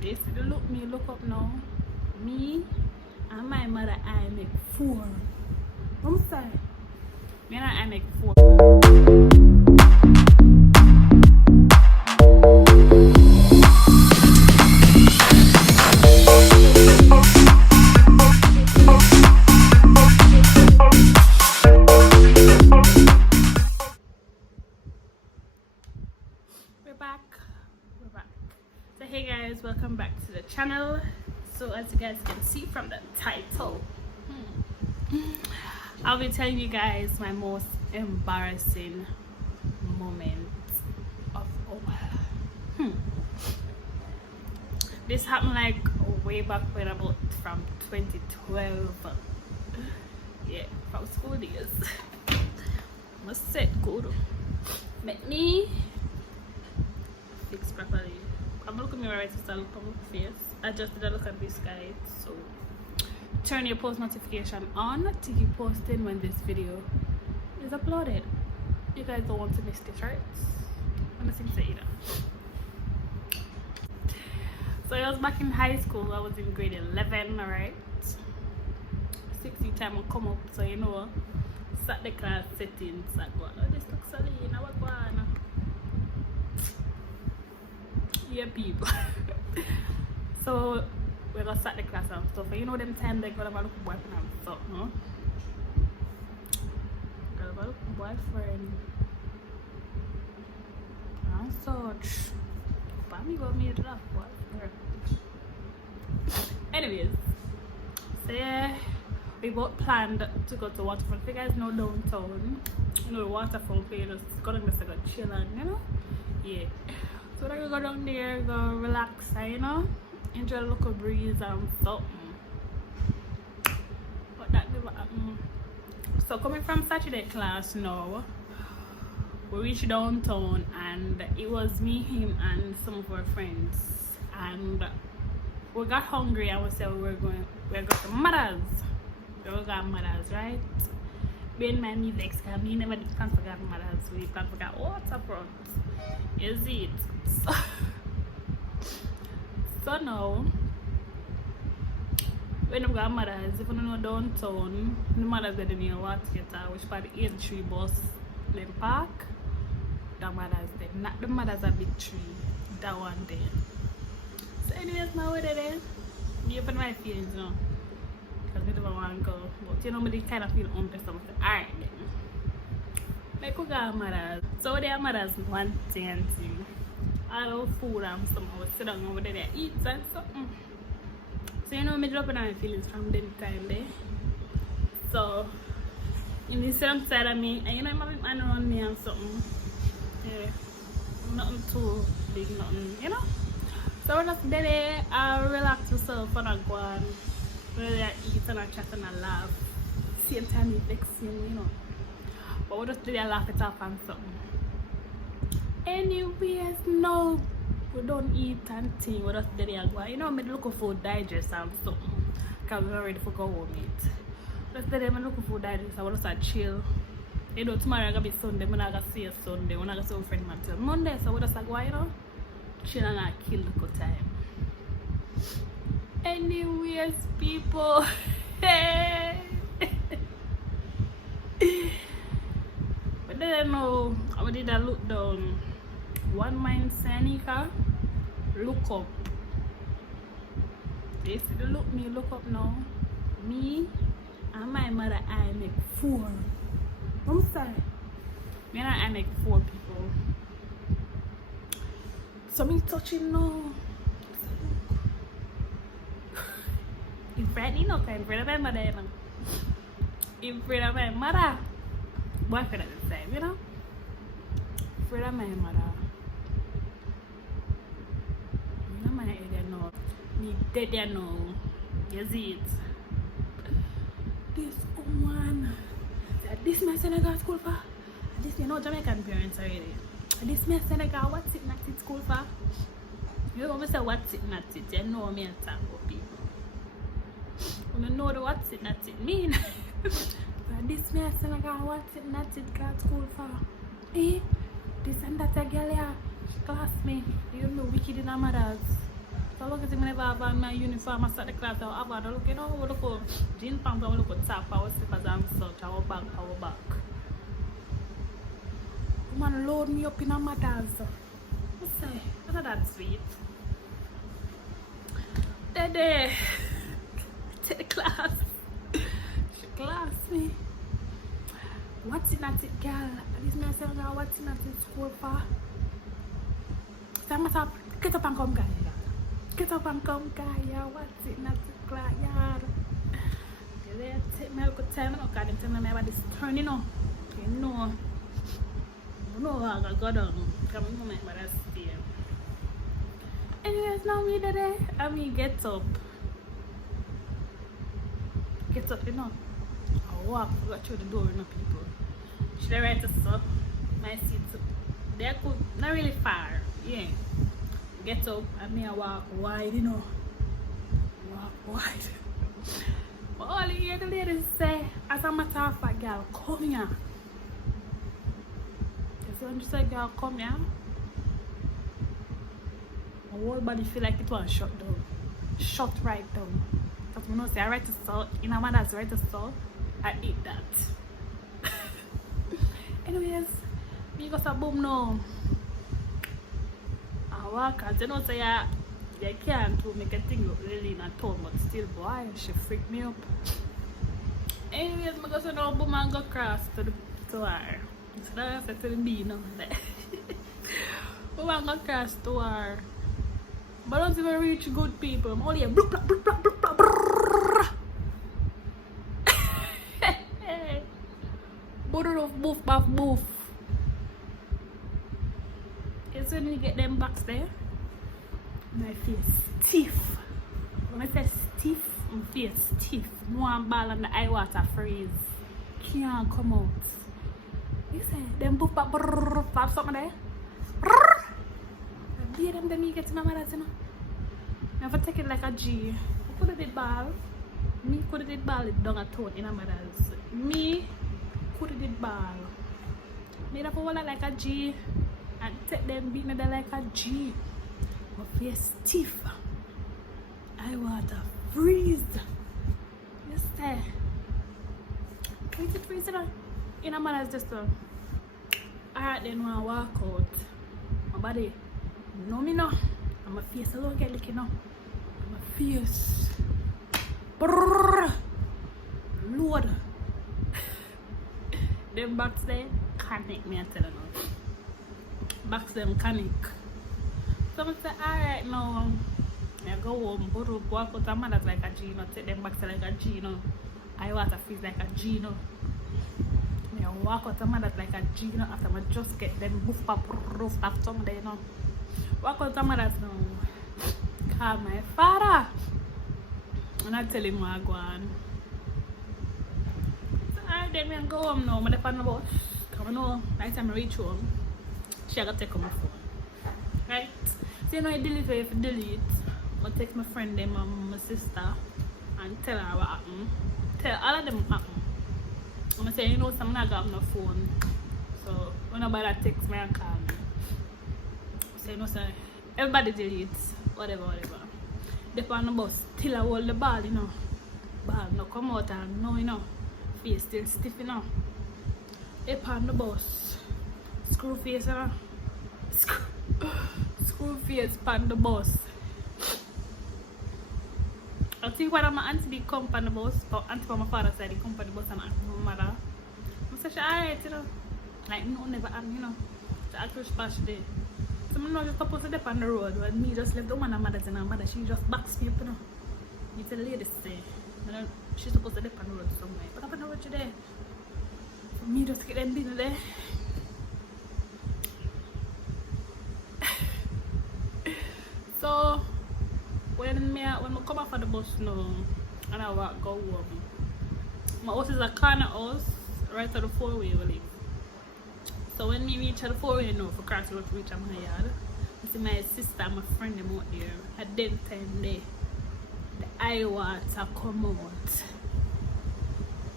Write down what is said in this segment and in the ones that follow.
This the look me look up now. Me and my mother I make 4. I'm sorry. Me and I make 4. We're back. So hey guys, welcome back to the channel. So as you guys can see from the title, I'll be telling you guys my most embarrassing moment of all. This happened like way back when, about from 2012. Yeah, from school days. Must set good. Let me fix properly. I'm looking at me right to look at my face. I just did a look at this guy. So turn your post notification on to keep posting when this video is uploaded. You guys don't want to miss this, right? I'm gonna say that. So I was back in high school. I was in grade 11, alright. 60 time will come up, so you know, sat the class settings. I go, oh, this looks solid. Now what going? Yeah, people. So we're gonna start the class and stuff. You know them time they gonna have a look boyfriend and stuff, no? Gonna have a look boyfriend and such. But me go meet that boyfriend. Anyways, so yeah, we both planned to go to waterfront. You guys know downtown, you know the waterfront where you just gonna go chill and you know, yeah. So we're gonna go down there, go relax, you know, enjoy a local breeze and something. But that never happened. So coming from Saturday class now, we reached downtown and it was me, him and some of our friends. And we got hungry and we said we're going to Mother's. We were going to Mother's, right? Being my music, because we never did plan to go to Mother's. We planned to go waterfront. You see it? So now when we got Mother's, if you don't know downtown, the Mother's are near water which part the 83 bus then park. The Mother's there. Not the Mother's a big tree. That one there. So anyways, now we're there. Me open my feelings now. Because we don't want to go. But you know me kind of feel hungry something. Alright then. Like we got Mother's. So there are Mother's one thing and two. All food and stuff. I was sit down over there eat and stuff. So you know me dropping my feelings from them time there. So in the same side of me, and you know my man around me and something. Yeah. Nothing too big, nothing, you know. So we're just there, I relax myself and I go and really eat and I chat and I laugh. Same time it vexing, you know. But we just there laugh it off and something. Anyways, no, we don't eat and thing. We just there go. You know, I'm looking for digest and something. Because we're ready for go home eat. Just there, I'm looking for digest. I want to chill. You know, tomorrow I'm gonna be Sunday. I'm not gonna see a Sunday. We're not gonna see a friend until Monday. So we just go, you know, chill and kill the good time. Anyways, people. But then I know I did a look down. One mind Anika, look up. This the look me look up now. Me and my mother I make 4. I'm sorry. Me and I make 4 people. So me touching now. In front, you know, in front of my mother, you know. In front of my mother. Boyfriend at the time, you know. In front of my mother. You know my area now. Me dead there now. You see it. This woman. This my Senegal school for? This you know Jamaican parents already. This my Senegal what's it not it school for? You know me say what's it not it, you know me and talk about people. You know the what's it not it mean. This my Senegal what's it not it got school for? Eh? This and that a girl here, she class me. You know wicked in her Mother's. So look at him whenever I have on my uniform, I start the class, I have on, look, you know, look at jean pants, I look at top, our slippers and such, our back. Man load me up in a matters. What's that? Isn't that sweet? Dede, take the class. She class me. What's in at it, girl? At least I say, what's in at it school for? So I'm gonna get up and come, guy. Get up and come, guy. What's in at it, class, yard? They take me a good time, because they tell me about this turn, you know. You know. No, I got on. Come on, my mother's here. Anyways, now me today, I mean, get up. Get up, you know. I walk, go through the door, you know, people. Should I write a stop? My seats, they're cool, not really far. Yeah. Get up, I mean, I walk wide, you know. Walk wide. But all you hear the ladies say, as a matter of fact, girl, come here. So when you say, girl, come here, my whole body feel like it was shut down. Shut right down. Because you know, say I write a salt, in a mother's write a salt, I eat that. Anyways, me go say boom now. I walk and you know, say you can't to make a thing look really in a tone, but still, boy, she freaked me up. Anyways, I go say now boom and go cross to her. So that's to the B now. I'm gonna cross to her. But don't even reach good people. I'm only a bloop bloop bloop bloop bloop bloop. Boof buff boof. It's when you get them box there. My face stiff. When I say stiff, my face stiff. One ball and the eye water freeze. Can't come out. You say, them boop up, have something there? Be them, me get in my mother's, you know. Never take it like a G. Who could have did ball? Me could have did ball it down a tone in a mother's. Me could have did ball. Me have to hold it like a G and take them beat me there like a G. My face stiff. I want to freeze. You say, can you freeze it on? In a mother's just alright then when I walk out, my body, you know me now, and my face alone get licky now. My face, brrrr, load. Them backs there, canic me I tell you now. Backs them canic. So I say alright now, I go home, walk out, and mother's like a G, you know, take them backs like a G, you know. I want to freeze like a G, you know. I walk out of mother like a G, you know, after I just get them boof up roof after something, you know. Walk out of mother now. Call my father. And I tell him what I go on. So alright then I go home now. I'm on the bus. Come on now. By the time I reach home, she gotta take on my phone. Right? So you know I delete it if I delete. I text my friend them and my sister and tell her what happened. Tell all of them what happened. I'm saying, you know, I'm not got my phone. So when nobody texts me and call me. So you know, say everybody deletes, whatever. They on the bus, till I hold the ball, you know. Ball no come out and no, you know. Face still stiff, you know. They on the bus. Screw face, you know. Screw face on the bus. I think when my auntie come on the bus, but auntie from my father's side, they come on the bus and ask my mother. I said, alright, you know. Like, no, never, you know. The actual splash there. So I'm not just supposed to step on the road. When me just left the woman and mother and her mother, she just backs me up, you know. You tell the lady stay. You know, she's supposed to step on the road somewhere. But up on the road today. So me just get them dinner there. So when I come off of the bus now and I walk go home, my house is a corner house right at the four-way we live. So when me reach the four-way now for cross the road to reach my yard, I see my sister and my friend them out there. At them time there, the eye water come out.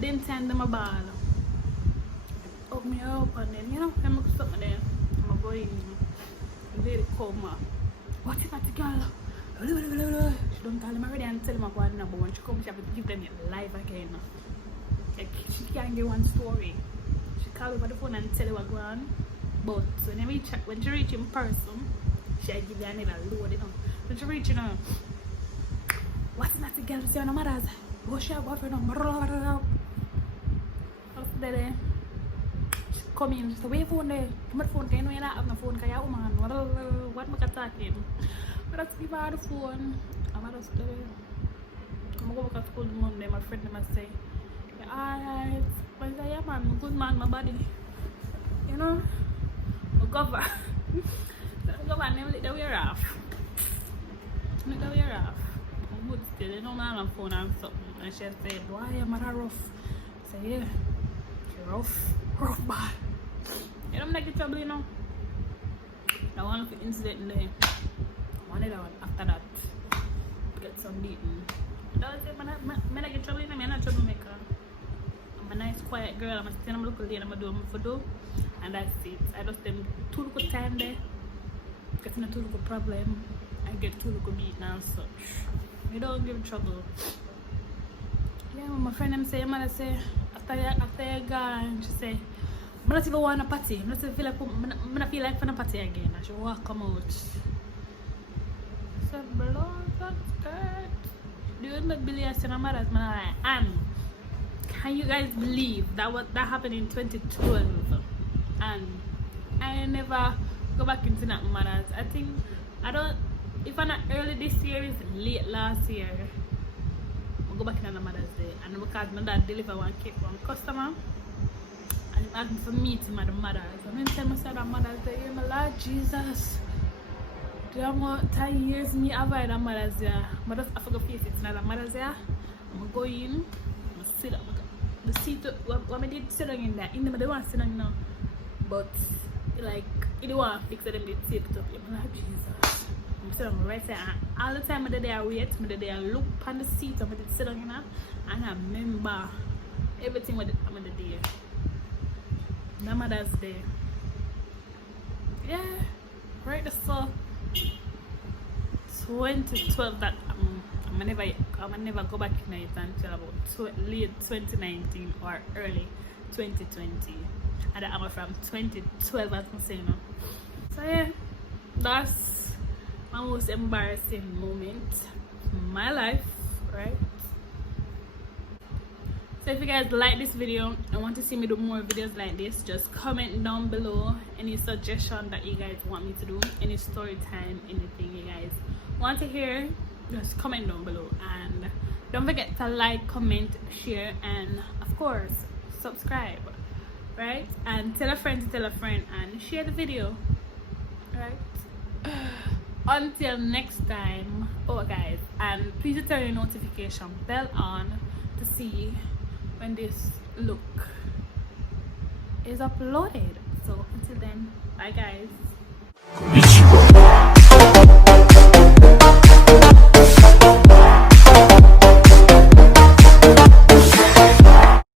Them time them a ball. Hug me up and then you know, I'm going to stop me there. I'm going. The lady come up. What if I girl? She don't call him already and tell him about number one. She come, she have to give them it live again. Like, she can't get one story. She call over the phone and tell you what's going on. But when she reach in person, she give you another load, you know. When she reach, you know, what's that girl say on the mother's? Go she have boyfriend on. After she come in, she say, where your phone there? My phone, can you know you not have my phone? Because you're a woman. What am I talking? I just give her the phone. I'm just there. I'm going to go back to school Monday. My friend must say, alright. But I say, yeah man, I'm a good man, my body. You know? I go back. I go back and let the wear off. Let the wear off. I'm good still. You know, I'm on the phone and something. And she said, why am I rough? I say, yeah. She rough bad. You know, I'm like trouble, you know? That one of the incident there. One of the one after that. Get some beaten. That was it, man. I get trouble, you know? I'm not troublemaker. I'm a nice, quiet girl. I'm a still, I'm a local lady. I'm a do what I do. And that's it. I just them too little time there. Getting a too little problem. I get too little beaten and such. You don't give trouble. Yeah, my friend them say, mother say, after you gone, she say, I don't even want a party. I don't feel like for a party again. I should walk come out. So blood that skirt. Do you not believe I said my mother's man? And can you guys believe that happened in 2012? And I never go back into that mother's. I think if I'm not early this year, it's late last year. I'll go back in on the Mother's Day. And because my dad delivered one cake for one customer, and he asked me to meet him at the Mother's. And then tell myself that Mother's Day, my Lord Jesus. Do you know what 10 years me avoid the Mother's Day? But I forgot face it now the Mother's Day. I'm going to go in, I'm going to sit up. The seat, what I did sit down in there, in the middle, I sit down now. But, like, you don't want to fix it, them did tape it up. I'm like, Jesus. I'm sitting down right there. And all the time I'm there, I wait, I'm there, I look on the seat, I'm there, sit down, you know, and I remember everything with I'm there. My Mother's Day. Yeah, right there, so 2012 that I'm never go back in it until about late 2019 or early 2020. And I'm from 2012 as I'm saying. So yeah, that's my most embarrassing moment in my life, right? So if you guys like this video and want to see me do more videos like this, just comment down below any suggestion that you guys want me to do, any story time, anything you guys want to hear, just comment down below. And don't forget to like, comment, share, and of course subscribe, right? And tell a friend and share the video, right? Until next time, guys, and please turn your notification bell on to see when this look is uploaded. So until then, bye guys.